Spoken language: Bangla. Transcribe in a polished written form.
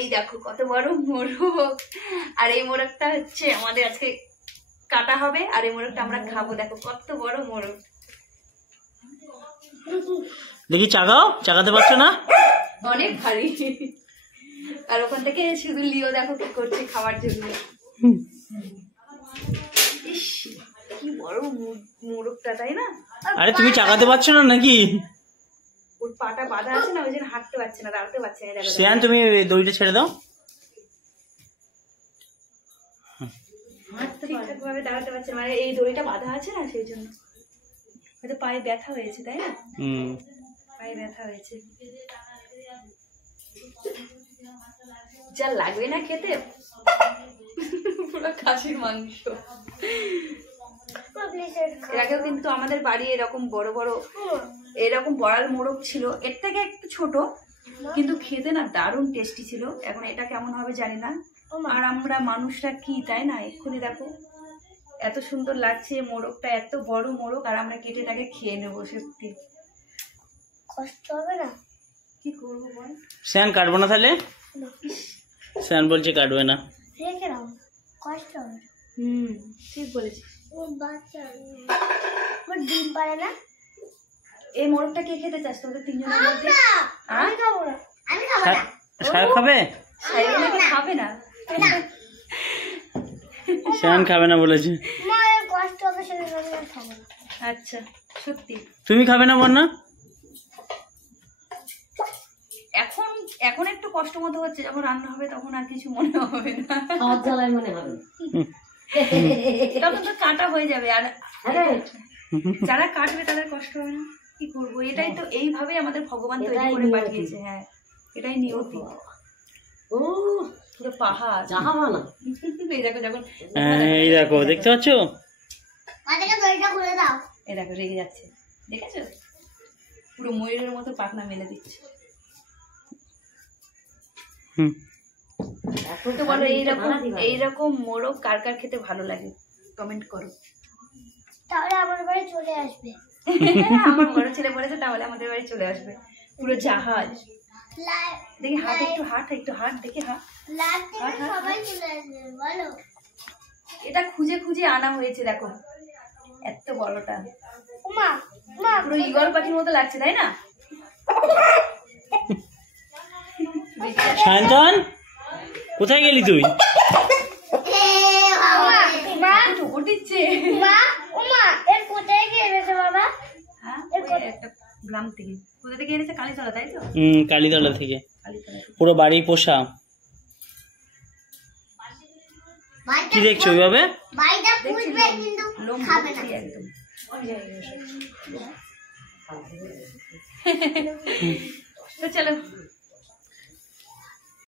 এই দেখো কত বড় মোরগ, আর এই মোরগটা হচ্ছে আমাদের আজকে কাটা হবে, আর এই মোরগটা আমরা খাবো। দেখো কত বড় মোরগ। দেখি চাগাও, চাগাতে পারছো না? অনেক ভারী। আর ওখান থেকে শুধু লিও দেখো কি করছে খাওয়ার জন্য। ইস কি বড় মোরগটা, তাই না? আরে তুমি চাগাতে পারছো না নাকি? ওর পাটা বাঁধা আছে না, ওই জন্য হাঁটতে পারছে না, দাঁড়াতে পারছে না। শ্রেয়ান তুমি দড়িটা ছেড়ে দাও। ঠিকঠাক ভাবে দাঁড়াতে পারছে না, মানে এই দড়িটা বাঁধা আছে না, সেই জন্য হয়তো পায়ে ব্যথা হয়েছে, তাই না? পায়ে ব্যথা হয়েছে। যা লাগবে না খেতে, পুরো খাসির মাংস। এর আগেও কিন্তু আমাদের বাড়ি এরকম বড় বড় এরকম বড়াল মোরগ ছিল, এর থেকে একটু ছোট, কিন্তু খেতে না দারুণ টেস্টি ছিল। এখন এটা কেমন হবে জানি না। আর আমরা মানুষরা কি, তাই না? এক্ষুনি দেখো এত সুন্দর লাগছে মোরগটা, এত বড় মোরগ, আর আমরা কেটে তাকে খেয়ে নেবো। সত্যি কষ্ট হবে না? কি করবো বল? শ্রেয়ান কাটবো না তাহলে? শ্রেয়ান বলছে কাটবে না। কষ্ট হবে। ঠিক বলেছিস। ডিম পারে না। এই মোরগটা কে খেতে চাস তোদের তিনজনের মধ্যে? আমি খাবো না। আমি খাবো না। সায়ক খাবে? সায়ক নাকি খাবে না। শ্রেয়ান খাবে না বলেছে। কষ্ট হবে সেটা খাবো না। আচ্ছা সত্যি তুমি খাবে না বন্যা? এখন এখন একটু কষ্ট মতো হচ্ছে, যখন রান্না হবে তখন আর কিছু মনে হবে না, খাওয়ার জ্বালায় মনে হবে। তখন তো কাটা হয়ে যাবে, আর যারা কাটবে তাদের কষ্ট হবে না। কি করবো, এটাই তো, এইভাবেই আমাদের ভগবান তৈরি করে পাঠিয়েছে। হ্যাঁ এটাই নিয়তি। ও পুরো পাহাড় জাহাবানা। এই দেখো যখন, এই দেখো দেখতে পাচ্ছ? এই দেখো রেগে যাচ্ছে, দেখেছো? পুরো ময়ূরের মতো পাখনা মেলে দিচ্ছে। তো বলো এইরকম মোরগ কার কার খেতে ভালো লাগে, কমেন্ট করো। তাহলে আমার বাড়ি চলে আসবে। আমার বড় ছেলে বলেছে তাহলে আমাদের বাড়ি চলে আসবে। পুরো জাহাজ। দেখি হাট, একটু হাট দেখি, হাট। এটা খুঁজে খুঁজে আনা হয়েছে, দেখো এত বড়টা। পুরো ঈগল পাখির মতো লাগছে, তাই না? সায়ন্তন কোথায় গেলি তুই? গ্রাম থেকে, কোথা থেকে এনেছে? কালীতলা, তাই তো? কালীতলা থেকে। পুরো বাড়ি পোষা। কি দেখছো ওইভাবে? তো চলো